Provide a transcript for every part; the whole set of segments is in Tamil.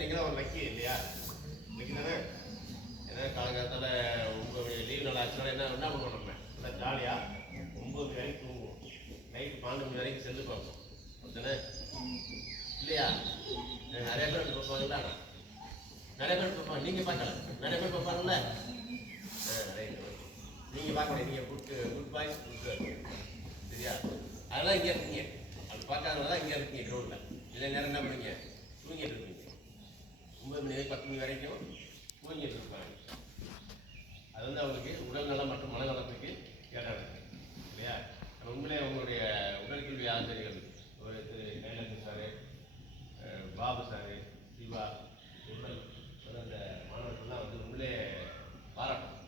நீங்கள் தான் ஒரு லக்கி இல்லையா? லக்கி தானே? ஏன்னா காலங்காலத்தில் உங்கள் லீவ் நாள் ஆச்சுன்னா என்ன பண்ணுவோம், நம்ம நல்லா ஜாலியாக 9 மணி வரைக்கும் தூங்குவோம், நைட்டு 12 மணி வரைக்கும் செல்லு பார்ப்போம், அப்படித்தானே இல்லையா? நிறைய பேர் வந்து பார்ப்பாங்களா? நிறைய பேர் பார்ப்பாங்க. நீங்கள் பார்க்கல, நிறைய பேர் பார்ப்பாங்கல்ல. நீங்கள் பார்க்கணும். நீங்கள் குட் பாய்ஸ் குட் கேர்ள், சரியா? அதெல்லாம் இங்கே இருக்கீங்க. அது பார்க்காதவங்க தான் இங்கே இருக்கீங்க கிரௌண்டில். இதை நேரம் என்ன பண்ணுவீங்க? தூங்கிட்டு இருப்பீங்க. 9 மணி வரைக்கும் 10 மணி வரைக்கும் தூங்கிட்டு இருப்பாங்க. அது வந்து அவங்களுக்கு உடல் நலம் மற்றும் மனநலத்துக்கு கேட்டாங்க இல்லையா? உண்மையிலே உங்களுடைய உடற்கல்வி ஆசிரியர்கள் ஒரு திரு கைலாசன் சாரு, பாபு சாரு, சிவா, உடல் அந்த மாணவர்கள்லாம் வந்து உண்மையிலே பாராட்டும்.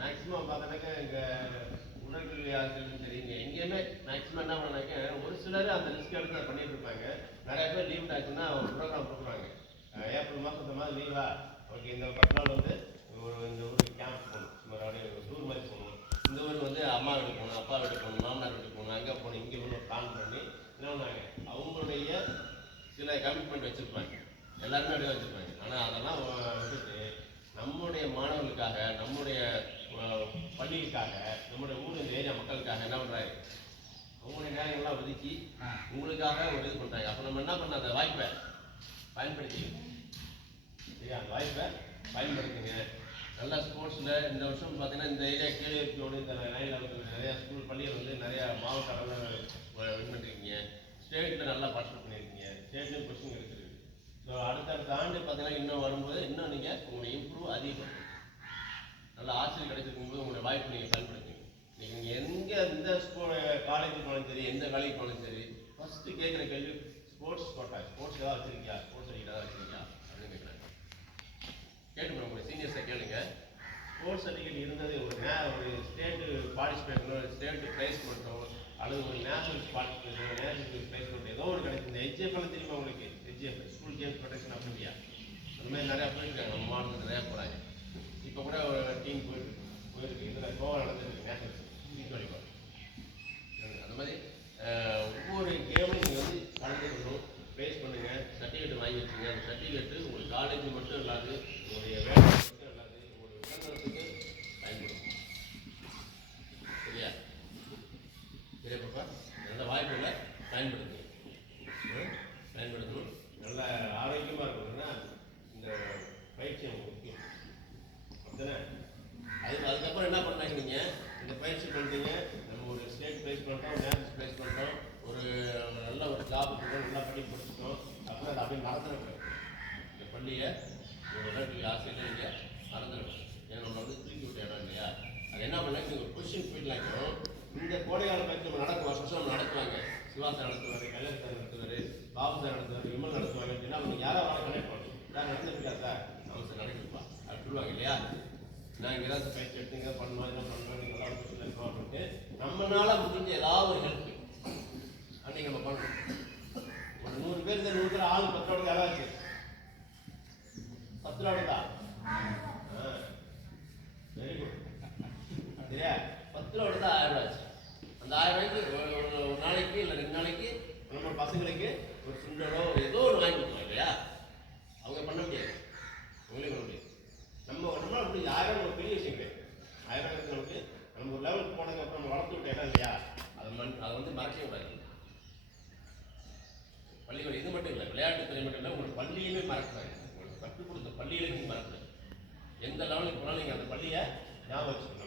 மேக்சிமம் பார்த்தோன்னாக்கா எங்கள் உடற்கல்வி ஆசிரியர்கள் தெரியுங்க, எங்கேயுமே மேக்சிமம் என்ன பண்ணாக்க ஒரு சிலர் அந்த ரிஸ்க் எடுத்து அதை பண்ணிட்டு இருப்பாங்க. நிறைய பேர் லீவ் ஆச்சுன்னா ஒரு ப்ரோக்ராம் கொடுக்குறாங்க. ஏப்ரல் மாதம் மாதிரி லீவா, ஓகே இந்த 10 நாள் வந்து இந்த ஊருக்கு கேம்ப் போகணும், சுமார் டூர் மாதிரி போகணும், இந்த ஊர் வந்து அம்மா வீட்டுக்கு போகணும், அப்பா வீட்டுக்கு போகணும், மாமனார் வீட்டுக்கு போகணும், அங்கே போகணும், இங்கே ஒன்று பிளான் பண்ணி என்ன பண்ணாங்க, அவங்களுடைய சில கமிட்மெண்ட் வச்சுருப்பாங்க. எல்லாருமே அப்படியே வச்சுருப்பாங்க. ஆனால் அதெல்லாம் விட்டுட்டு நம்முடைய மாணவர்களுக்காக, நம்முடைய பள்ளிகளுக்காக, நம்முடைய ஊர் இந்த ஏரியா மக்களுக்காக என்ன பண்ணுறாங்க, அவங்களுடைய நேரங்கள்லாம் ஒதுக்கி உங்களுக்காக ஒரு இது பண்ணுறாங்க. அப்போ நம்ம என்ன பண்ண அந்த வாய்ப்பை பயன்படுத்திக்கணும். சரியா? அந்த வாய்ப்பை பயன்படுத்துங்க. நல்லா ஸ்போர்ட்ஸில் இந்த வருஷம் பார்த்தீங்கன்னா இந்த ஏரியா கேள்வியோடு இந்த 9 லெவலுக்கு நிறையா ஸ்கூல் பள்ளிகள் வந்து நிறையா மாவட்ட அளவில் வின் பண்ணிருக்கீங்க. ஸ்டேட்டில் நல்லா பார்ட்டிசிபேட் பண்ணியிருக்கீங்க. ஸ்டேட்லையும் கொஸ்டின் இருக்குது. ஸோ அடுத்தடுத்த ஆண்டு பார்த்தீங்கன்னா இன்னும் வரும்போது இன்னும் நீங்கள் உங்களுடைய இம்ப்ரூவ் அதிகப்படுத்தும். நல்ல ஆசிரியர் கிடைச்சிருக்கும்போது உங்களுடைய வாய்ப்பு நீங்கள் பயன்படுத்துங்க. நீங்கள் எங்கே எந்த காலேஜுக்கு போனாலும் சரி, எந்த வேலைக்கு போனாலும் சரி, ஃபஸ்ட்டு கேட்குற கேள்வி ஸ்போர்ட்ஸ் கோட்டா, ஸ்போர்ட்ஸ் ஏதாவது வச்சுருக்கியா, ஸ்போர்ட்ஸ் அடிக்க ஏதாவது வச்சுருக்கியா அப்படின்னு கேட்குறாங்க. கேட்டுக்கணும், உங்களுடைய சீனியர்ஸை கேளுங்க. ஸ்போர்ட்ஸ் சர்டிஃபிகேட் இருந்தது ஒரு ஸ்டேட்டு பார்ட்டிசிபேட், ஸ்டேட்டு ப்ரைஸ் மட்டும், அல்லது ஒரு நேஷனல் பார்ட்டிசிபேஷன், நேஷனல் ப்ரைஸ் மட்டும் ஏதோ ஒரு கிடைக்கும். இந்த ஹெச்எஃப்லாம் தெரியுமா உங்களுக்கு? HF school games protection of India, அந்த மாதிரி நிறையா போயிருக்காங்க. நம்ம மாவட்டத்தில் நிறையா போகிறாங்க. இப்போ கூட ஒரு டீம் போயிருக்கு. இதில் கோவா நடந்துருக்கு நேஷனல் பீச் வாலிபால். அந்த மாதிரி ஒவ்வொரு கேமும் நீங்கள் வந்து கலந்துக்கணும், ப்ரைஸ் பண்ணுங்கள், சர்டிஃபிகேட் வாங்கி வச்சுங்க. அந்த சர்டிஃபிகேட்டு உங்களுக்கு காலேஜ் மட்டும் இல்லாது, உங்களுடைய வேலை மட்டும் இல்லாது, உங்களுடைய உடல்நலத்துக்கு பயன்படும். சரியா? சரியா பாப்பா? நல்ல வாய்ப்புகளை பயன்படுத்தணும். நல்ல ஆரோக்கியமாக இருக்கணும்னா இந்த பயிற்சி நமக்கு முக்கியம். அப்படித்தானே? அதுக்கப்புறம் என்ன பண்ணாங்க, நீங்கள் இந்த பயிற்சி பண்ணுறீங்க, நம்ம ஒரு ஸ்டேட் ப்ரைஸ் பண்ணிட்டோம், நேஷனல் ப்ரைஸ் பண்ணிட்டோம், ஒரு நல்ல ஒரு ஜாப் இருக்கோம், நல்லா படிப்பு படிச்சுட்டோம். அப்புறம் அதை அப்படி நடந்துடக்கூடாது. இந்த பள்ளியை ஒரு விளையாட்டு ஆசிரியர் இங்கே நடந்துடக்கூடாது. ஏன்னா நம்ம வந்து தூக்கி விட்ட இடம் இல்லையா? அது என்ன பண்ணாங்க, நீங்கள் ஒரு பொசிஷன் போயிடலாம். இந்த கோடைகால பயிற்சி நம்ம நடக்கும், வருஷம் நம்ம நடத்துவாங்க. சிவா சார் நடத்துவார், கல்யாண் சார் நடத்துவார், பாபு சார் நடத்துவார், விமல் நடத்துவாங்க. அப்படின்னா அவங்க யாராவது கனெக்ட் பண்ணணும். யார் நடந்துருக்கா சார்? நம்ம சார் நடக்குதுப்பா அப்படி சொல்லுவாங்க இல்லையா? நான் இங்கே ஏதாவது பயிற்சி எடுத்துங்க பண்ணுவோம், என்ன பண்ணுவோம், நீங்கள் நல்லா கொஸ்டின் இருக்கோம் அப்படின்ட்டு நம்மளால முடிஞ்ச ஏதாவது ஒரு ஹெல்ப் அன்றைக்கி நம்ம பண்ணணும். ஒரு 100 பேர் இந்த 100 பேர் ஆள் 10 ரூபாய்க்கு யாராச்சு 10 ரூபாய்க்கா? Very good. சரியா? 10 ரூபா தான் 1000 ரூபா ஆச்சு. அந்த 1000 ரூபாய்க்கு ஒரு நாளைக்கு இல்லை 2 நாளைக்கு நம்ம பசங்களுக்கு ஒரு சுண்டலோ ஏதோ ஒரு வாங்கி கொடுக்கலாம் இல்லையா? அவங்க பண்ண முடியாது, அவங்களே பண்ண முடியாது. நம்மளால் அப்படி 1000 ஒரு பெரிய விஷயம் கிடையாது. 1000 நமக்கு நம்ம ஒரு லெவலுக்கு போனதுக்கப்புறம் நம்ம வளர்த்து விட்ட இடம் இல்லையா? அதை வந்து மறக்கவே கூடாது. பள்ளிகள் இது மட்டும் இல்லை, விளையாட்டுத்துறை மட்டும் இல்லை, உங்களுக்கு பள்ளியுமே மறக்கிறாங்க. உங்களுக்கு கற்றுக் கொடுத்த பள்ளியிலே நீங்கள் மறக்கக்கூடாது. எந்த லெவலுக்கு போனாலும் நீங்கள் அந்த பள்ளியை ஞாபகம் வச்சுக்கணும்.